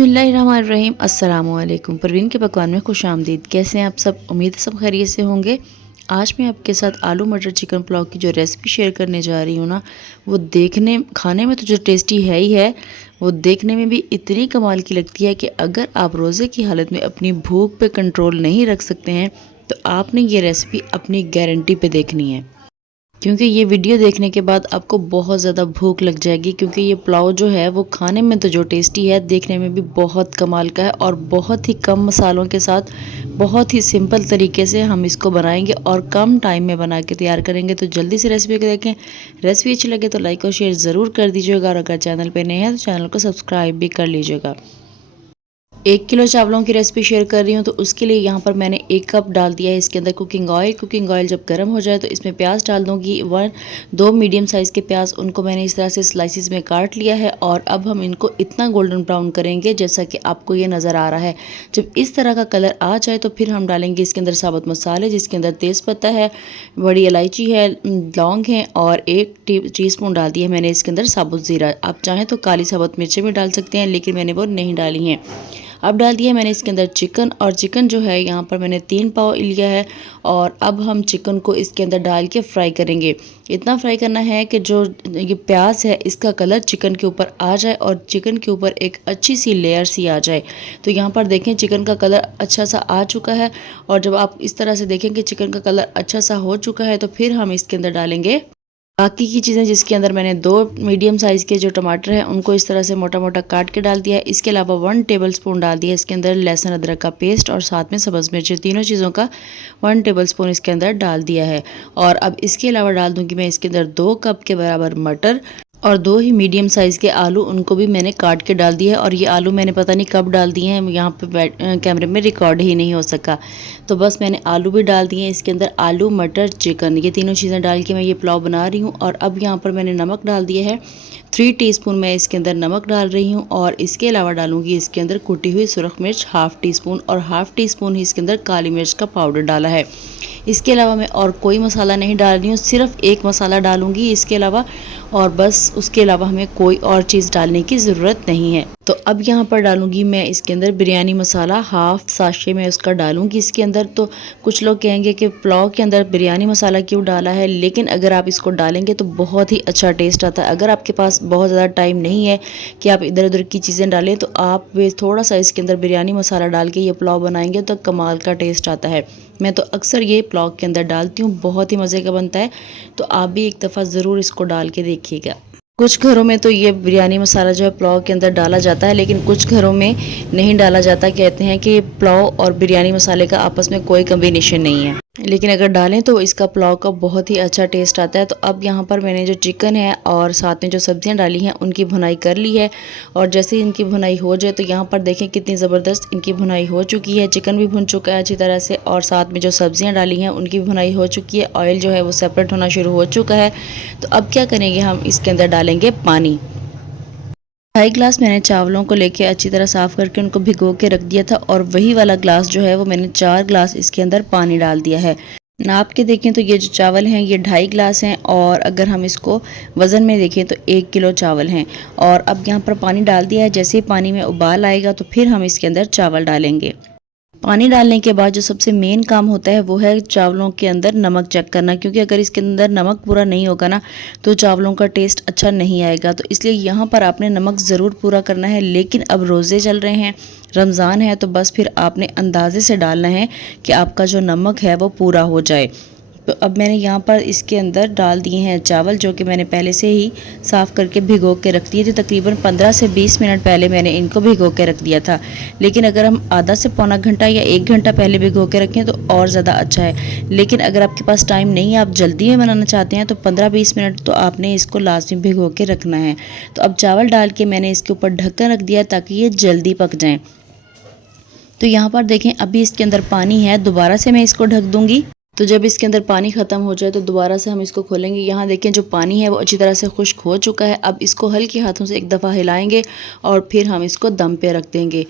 बिस्मिल्लाहिर्रहमानिर्रहीम। अस्सलामुअलैकुम। परवीन के पकवान में खुश आमदीद। कैसे हैं आप सब? उम्मीद है सब खैरियत से होंगे। आज मैं आपके साथ आलू मटर चिकन पुलाव की जो रेसिपी शेयर करने जा रही हूँ ना, वो देखने खाने में तो जो टेस्टी है ही है, वो देखने में भी इतनी कमाल की लगती है कि अगर आप रोज़े की हालत में अपनी भूख पे कंट्रोल नहीं रख सकते हैं तो आपने ये रेसिपी अपनी गारंटी पे देखनी है, क्योंकि ये वीडियो देखने के बाद आपको बहुत ज़्यादा भूख लग जाएगी। क्योंकि ये पुलाव जो है वो खाने में तो जो टेस्टी है, देखने में भी बहुत कमाल का है और बहुत ही कम मसालों के साथ बहुत ही सिंपल तरीके से हम इसको बनाएंगे और कम टाइम में बना के तैयार करेंगे। तो जल्दी से रेसिपी को देखें। रेसिपी अच्छी लगे तो लाइक और शेयर ज़रूर कर दीजिएगा और अगर चैनल पर नए हैं तो चैनल को सब्सक्राइब भी कर लीजिएगा। 1 किलो चावलों की रेसिपी शेयर कर रही हूँ, तो उसके लिए यहाँ पर मैंने 1 कप डाल दिया है इसके अंदर कुकिंग ऑयल। कुकिंग ऑयल जब गर्म हो जाए तो इसमें प्याज डाल दूँगी। 2 मीडियम साइज़ के प्याज, उनको मैंने इस तरह से स्लाइसिस में काट लिया है और अब हम इनको इतना गोल्डन ब्राउन करेंगे जैसा कि आपको ये नज़र आ रहा है। जब इस तरह का कलर आ जाए तो फिर हम डालेंगे इसके अंदर साबुत मसाले, जिसके अंदर तेज़पत्ता है, बड़ी इलायची है, लौंग है और 1 टीस्पून डाल दिया है मैंने इसके अंदर साबुत ज़ीरा। आप चाहें तो काली साबुत मिर्चें भी डाल सकते हैं, लेकिन मैंने वो नहीं डाली हैं। अब डाल दिया मैंने इसके अंदर चिकन, और चिकन जो है यहाँ पर मैंने 3 पाव लिया है और अब हम चिकन को इसके अंदर डाल के फ्राई करेंगे। इतना फ्राई करना है कि जो ये प्याज है इसका कलर चिकन के ऊपर आ जाए और चिकन के ऊपर एक अच्छी सी लेयर सी आ जाए। तो यहाँ पर देखें चिकन का कलर अच्छा सा आ चुका है और जब आप इस तरह से देखें कि चिकन का कलर अच्छा सा हो चुका है तो फिर हम इसके अंदर डालेंगे बाकी की चीज़ें, जिसके अंदर मैंने 2 मीडियम साइज़ के जो टमाटर हैं उनको इस तरह से मोटा मोटा काट के डाल दिया है। इसके अलावा 1 टेबलस्पून डाल दिया इसके अंदर लहसुन अदरक का पेस्ट और साथ में सब्ज़ मिर्च, तीनों चीज़ों का 1 टेबलस्पून इसके अंदर डाल दिया है। और अब इसके अलावा डाल दूँगी मैं इसके अंदर 2 कप के बराबर मटर और 2 ही मीडियम साइज़ के आलू, उनको भी मैंने काट के डाल दिया है। और ये आलू मैंने पता नहीं कब डाल दिए हैं, यहाँ पे कैमरे में रिकॉर्ड ही नहीं हो सका। तो बस मैंने आलू भी डाल दिए हैं इसके अंदर। आलू मटर चिकन ये तीनों चीज़ें डाल के मैं ये पुलाव बना रही हूँ। और अब यहाँ पर मैंने नमक डाल दिया है, 3 टीस्पून मैं इसके अंदर नमक डाल रही हूँ। और इसके अलावा डालूंगी इसके अंदर कुटी हुई सुरख मिर्च ½ टीस्पून और ½ टीस्पून ही इसके अंदर काली मिर्च का पाउडर डाला है। इसके अलावा मैं और कोई मसाला नहीं डाल रही हूँ, सिर्फ एक मसाला डालूंगी इसके अलावा, और बस उसके अलावा हमें कोई और चीज़ डालने की ज़रूरत नहीं है। तो अब यहाँ पर डालूंगी मैं इसके अंदर बिरयानी मसाला, ½ साशे में उसका डालूंगी इसके अंदर। तो कुछ लोग कहेंगे कि पुलाव के अंदर बिरयानी मसाला क्यों डाला है, लेकिन अगर आप इसको डालेंगे तो बहुत ही अच्छा टेस्ट आता है। अगर आपके पास बहुत ज़्यादा टाइम नहीं है कि आप इधर उधर की चीज़ें डालें, तो आप थोड़ा सा इसके अंदर बिरयानी मसाला डाल के ये पुलाव बनाएंगे तो कमाल का टेस्ट आता है। मैं तो अक्सर ये पुलाव के अंदर डालती हूँ, बहुत ही मज़े का बनता है। तो आप भी एक दफ़ा ज़रूर इसको डाल के देखिएगा। कुछ घरों में तो ये बिरयानी मसाला जो है पुलाव के अंदर डाला जाता है, लेकिन कुछ घरों में नहीं डाला जाता। कहते हैं कि पुलाव और बिरयानी मसाले का आपस में कोई कम्बिनेशन नहीं है, लेकिन अगर डालें तो इसका पुलाव का बहुत ही अच्छा टेस्ट आता है। तो अब यहाँ पर मैंने जो चिकन है और साथ में जो सब्जियाँ डाली हैं उनकी भुनाई कर ली है। और जैसे ही इनकी भुनाई हो जाए तो यहाँ पर देखें कितनी ज़बरदस्त इनकी भुनाई हो चुकी है। चिकन भी भुन चुका है अच्छी तरह से और साथ में जो सब्जियाँ डाली हैं उनकी भुनाई हो चुकी है। ऑयल जो है वो सेपरेट होना शुरू हो चुका है। तो अब क्या करेंगे, हम इसके अंदर डालेंगे पानी। 2.5 ग्लास मैंने चावलों को लेके अच्छी तरह साफ़ करके उनको भिगो के रख दिया था, और वही वाला ग्लास जो है वो मैंने 4 ग्लास इसके अंदर पानी डाल दिया है। नाप के देखें तो ये जो चावल हैं ये 2.5 ग्लास हैं, और अगर हम इसको वज़न में देखें तो 1 किलो चावल हैं। और अब यहाँ पर पानी डाल दिया है। जैसे ही पानी में उबाल आएगा तो फिर हम इसके अंदर चावल डालेंगे। पानी डालने के बाद जो सबसे मेन काम होता है वो है चावलों के अंदर नमक चेक करना, क्योंकि अगर इसके अंदर नमक पूरा नहीं होगा ना तो चावलों का टेस्ट अच्छा नहीं आएगा। तो इसलिए यहाँ पर आपने नमक ज़रूर पूरा करना है। लेकिन अब रोज़े चल रहे हैं, रमज़ान है, तो बस फिर आपने अंदाजे से डालना है कि आपका जो नमक है वो पूरा हो जाए। तो अब मैंने यहाँ पर इसके अंदर डाल दिए हैं चावल, जो कि मैंने पहले से ही साफ़ करके भिगो के रख दिए थे। तकरीबन 15 से 20 मिनट पहले मैंने इनको भिगो के रख दिया था। लेकिन अगर हम आधा से पौना घंटा या 1 घंटा पहले भिगो के रखें तो और ज़्यादा अच्छा है। लेकिन अगर आपके पास टाइम नहीं है, आप जल्दी में बनाना चाहते हैं, तो 15-20 मिनट तो आपने इसको लाजमी भिगो के रखना है। तो अब चावल डाल के मैंने इसके ऊपर ढक्कन रख दिया ताकि ये जल्दी पक जाएँ। तो यहाँ पर देखें अभी इसके अंदर पानी है, दोबारा से मैं इसको ढक दूँगी। तो जब इसके अंदर पानी ख़त्म हो जाए तो दोबारा से हम इसको खोलेंगे। यहाँ देखें जो पानी है वो अच्छी तरह से खुश्क हो चुका है। अब इसको हल्के हाथों से एक दफ़ा हिलाएंगे और फिर हम इसको दम पे रख देंगे।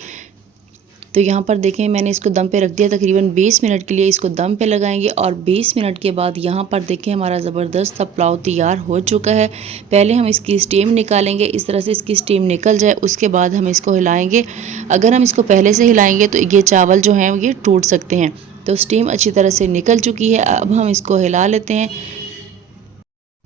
तो यहाँ पर देखें मैंने इसको दम पे रख दिया, तकरीबन 20 मिनट के लिए इसको दम पे लगाएंगे। और 20 मिनट के बाद यहाँ पर देखें हमारा ज़बरदस्त सा पुलाव तैयार हो चुका है। पहले हम इसकी स्टीम निकालेंगे, इस तरह से इसकी स्टीम निकल जाए उसके बाद हम इसको हिलाएंगे। अगर हम इसको पहले से हिलाएंगे तो ये चावल जो हैं ये टूट सकते हैं। तो स्टीम अच्छी तरह से निकल चुकी है, अब हम इसको हिला लेते हैं।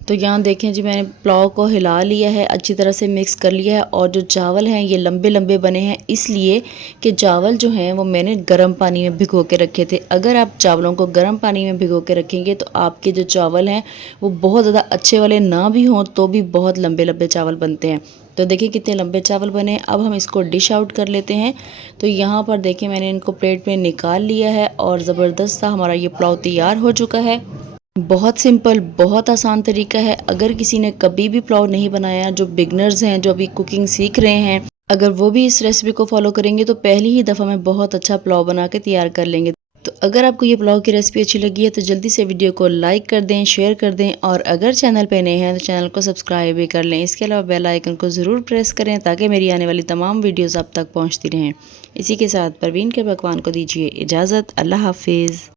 तो यहाँ देखें जी मैंने पुलाव को हिला लिया है, अच्छी तरह से मिक्स कर लिया है। और जो चावल हैं ये लंबे लंबे बने हैं इसलिए कि चावल जो हैं वो मैंने गर्म पानी में भिगो के रखे थे। अगर आप चावलों को गर्म पानी में भिगो के रखेंगे तो आपके जो चावल हैं वो बहुत ज़्यादा अच्छे वाले ना भी हों तो भी बहुत लंबे लंबे चावल बनते हैं। तो देखिए कितने लंबे चावल बने हैं। अब हम इसको डिश आउट कर लेते हैं। तो यहाँ पर देखिए मैंने इनको प्लेट में निकाल लिया है और ज़बरदस्त सा हमारा ये पुलाव तैयार हो चुका है। बहुत सिंपल, बहुत आसान तरीका है। अगर किसी ने कभी भी पुलाव नहीं बनाया, जो बिगनर्स हैं, जो अभी कुकिंग सीख रहे हैं, अगर वो भी इस रेसिपी को फॉलो करेंगे तो पहली ही दफ़ा में बहुत अच्छा पुलाव बना के तैयार कर लेंगे। तो अगर आपको ये पुलाव की रेसिपी अच्छी लगी है तो जल्दी से वीडियो को लाइक कर दें, शेयर कर दें और अगर चैनल पे नए हैं तो चैनल को सब्सक्राइब भी कर लें। इसके अलावा बेल आइकन को ज़रूर प्रेस करें ताकि मेरी आने वाली तमाम वीडियोज़ आप तक पहुँचती रहें। इसी के साथ परवीन के पकवान को दीजिए इजाज़त। अल्लाह हाफिज़।